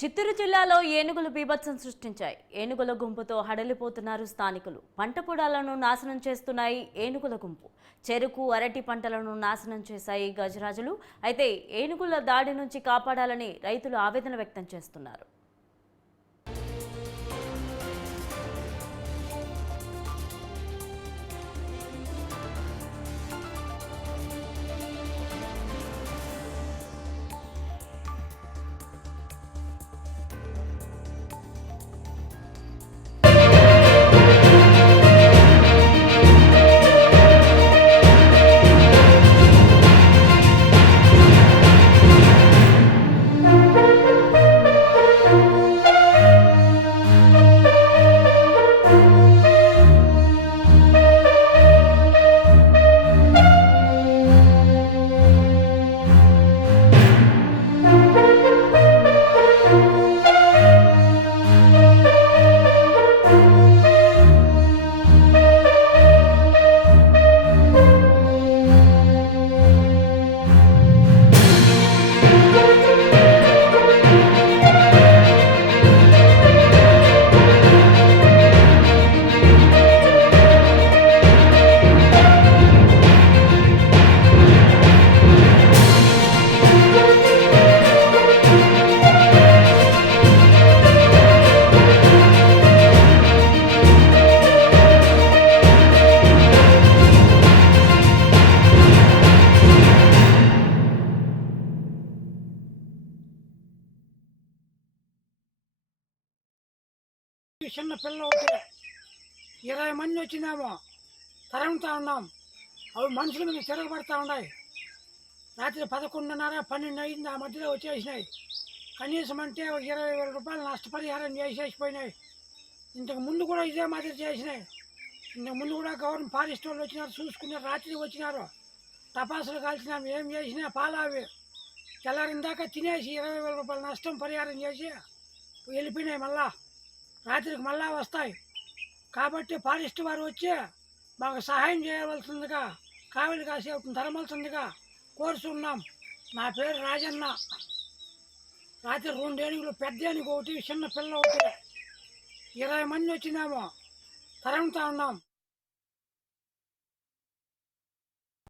చిత్తూరు జిల్లాలో ఏనుగులు బీభత్సం సృష్టించాయి. ఏనుగుల గుంపుతో హడలిపోతున్నారు స్థానికులు. పంట పొలాలను నాశనం చేస్తున్నాయి ఏనుగుల గుంపు. చెరుకు, అరటి పంటలను నాశనం చేశాయి గజరాజులు. అయితే ఏనుగుల దాడి నుంచి కాపాడాలని రైతులు ఆవేదన వ్యక్తం చేస్తున్నారు. చిన్న పిల్ల ఒకటి 20 మంది వచ్చినామో తరుగుతూ ఉన్నాం. అవి మనుషుల మీద తిరగబడతా ఉన్నాయి. రాత్రి 11:30, 12 అయింది. ఆ మధ్యలో వచ్చేసినాయి. కనీసం అంటే 20,000 రూపాయలు నష్టపరిహారం చేసేసిపోయినాయి. ఇంతకు ముందు కూడా ఇదే మాదిరి చేసినాయి. ఇంతకు ముందు కూడా గవర్నమెంట్ ఫారెస్ట్ వాళ్ళు వచ్చినారు, చూసుకున్నారు. రాత్రి వచ్చినారు, టపాసులు కాల్చినాం. ఏం చేసినా పాలావి తెల్లారిన దాకా తినేసి 20,000 రూపాయలు నష్టం పరిహారం చేసి వెళ్ళిపోయినాయి. మళ్ళా రాత్రికి మళ్ళా వస్తాయి. కాబట్టి ఫారెస్ట్ వారు వచ్చి మాకు సహాయం చేయవలసిందిగా, కావలి కాసే ధరవలసిందిగా కోరుతున్నాం. నా పేరు రాజన్న. రాత్రి 2 ఏనుగులు, పెద్ద ఏనుగు ఒకటి, చిన్న పిల్ల ఒకటి, 20 మంది వచ్చినాము, తరుగుతూ ఉన్నాం.